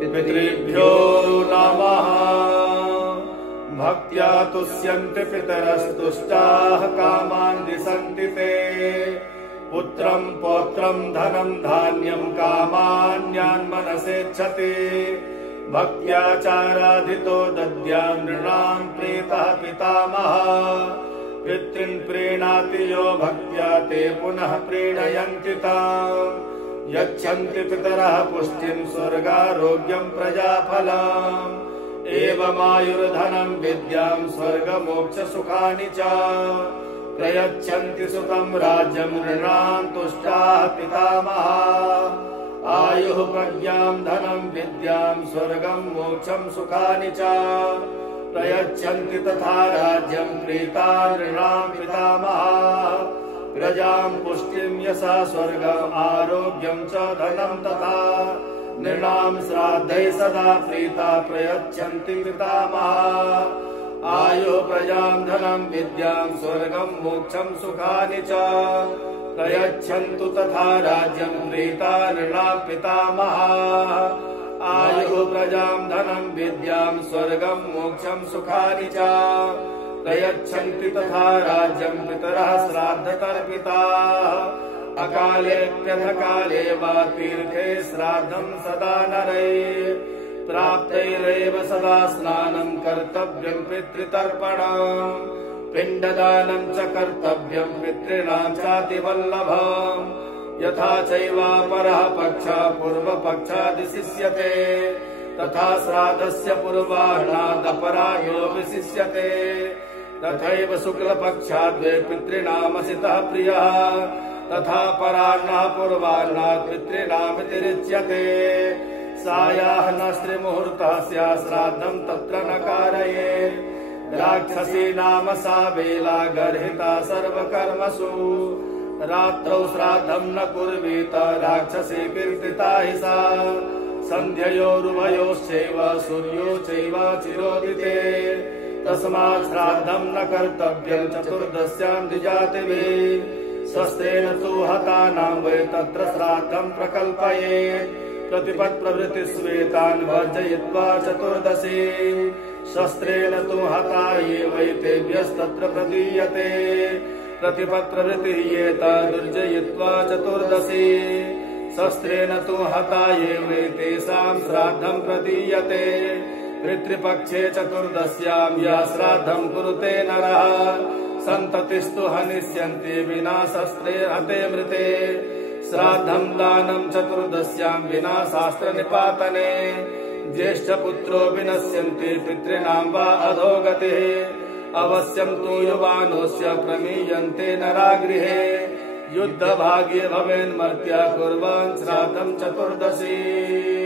पितृभ्यो नमः। भक्त्या तुष्यन्ति पितरस्तुष्टाः कामान् दिशन्ति ते। पुत्रं पौत्रं धनं धान्यं कामान्यान् मनसेच्छति। भक्त्या चाराधितो दद्यां नृणां प्रीतः पितामहः। पितॄन् प्रीणाति यो भक्त्या ते पुनः प्रीणयन्ति ताम्। यच्छन्ति पितरः पुष्टिं स्वर्गारोग्यं प्रजाफलम्। एवमायुर्धनं विद्यां स्वर्गमोक्षसुखानि च। प्रयच्छन्ति सुतं राज्यं नृणां तुष्टाः पितामहः। आयुः प्रज्ञां धनं विद्यां स्वर्गं मोक्षं सुखानि च। प्रयच्छन्ति तथा राज्यं प्रीता नृणां पितामहः। प्रजां पुष्टिं यशः स्वर्गम् आरोग्यं च धनं तथा। नृणां श्राद्धैः सदा प्रीता प्रयच्छन्ति पितामहः। आयुः प्रजां धनं विद्यां स्वर्गं मोक्षं सुखानि च। प्रयच्छन्तु तथा राज्यं प्रीता नृणां पितामहः। आयुः प्रजां धनं विद्यां स्वर्गं मोक्षं सुखानि च। प्रयच्छन्ति तथा राज्यं पितरः श्राद्धतर्पिताः। अकालेऽप्यथकाले वा तीर्थे श्राद्धं सदा नरैः। प्राप्तैरेव सदा स्नानं कर्तव्यं पितृतर्पणम्। पिण्डदानं च कर्तव्यं पितॄणां चातिवल्लभम्। यथा चैवापरः पक्षः पूर्वपक्षादिशिष्यते तथा श्राद्धस्य पूर्वाह्नादपरायो विशिष्यते। तथैव शुक्लपक्षाद्वे पितॄणामसितः प्रियः तथा पराह्नः पूर्वाह्नात् पितॄणामितिरिच्यते। सायाह्नस्त्रिमुहूर्तः स्यात् श्राद्धं तत्र न कारयेत्। राक्षसी नाम सा वेला गर्हिता सर्वकर्मसु। रात्रौ श्राद्धं न कुर्वीत राक्षसी कीर्तिता हि सा। सन्ध्ययोरुभयोश्चैव सूर्यो चैव चिरोदिते। तस्मात् श्राद्धं न कर्तव्यं चतुर्दश्यां द्विजातिभिः। शस्त्रेण तु हतानां वै तत्र श्राद्धं प्रकल्पयेत्। प्रतिपत्प्रभृतिस्वेतान् वर्जयित्वा चतुर्दशी। शस्त्रेण तु हता ये वै तेभ्यस्तत्र प्रदीयते। प्रतिपत्प्रभृतिः ये तद्वर्जयित्वा चतुर्दशी। शस्त्रेण तु हता ये वै तेषां श्राद्धं प्रदीयते। पितृपक्षे चतुर्दश्यां यः श्राद्धं कुरुते नरः सन्ततिस्तु हनिष्यन्ति विना शस्त्रे हते मृते। श्राद्धं दानं चतुर्दश्यां विना शास्त्रनिपातने। ज्येष्ठपुत्रो विनश्यन्ति पितॄणां वा अधोगतिः। अवश्यं तु युवानोऽस्य प्रमीयन्ते नरागृहे। युद्धभागे भवेन्मर्त्या कुर्वन् श्राद्धं चतुर्दशी।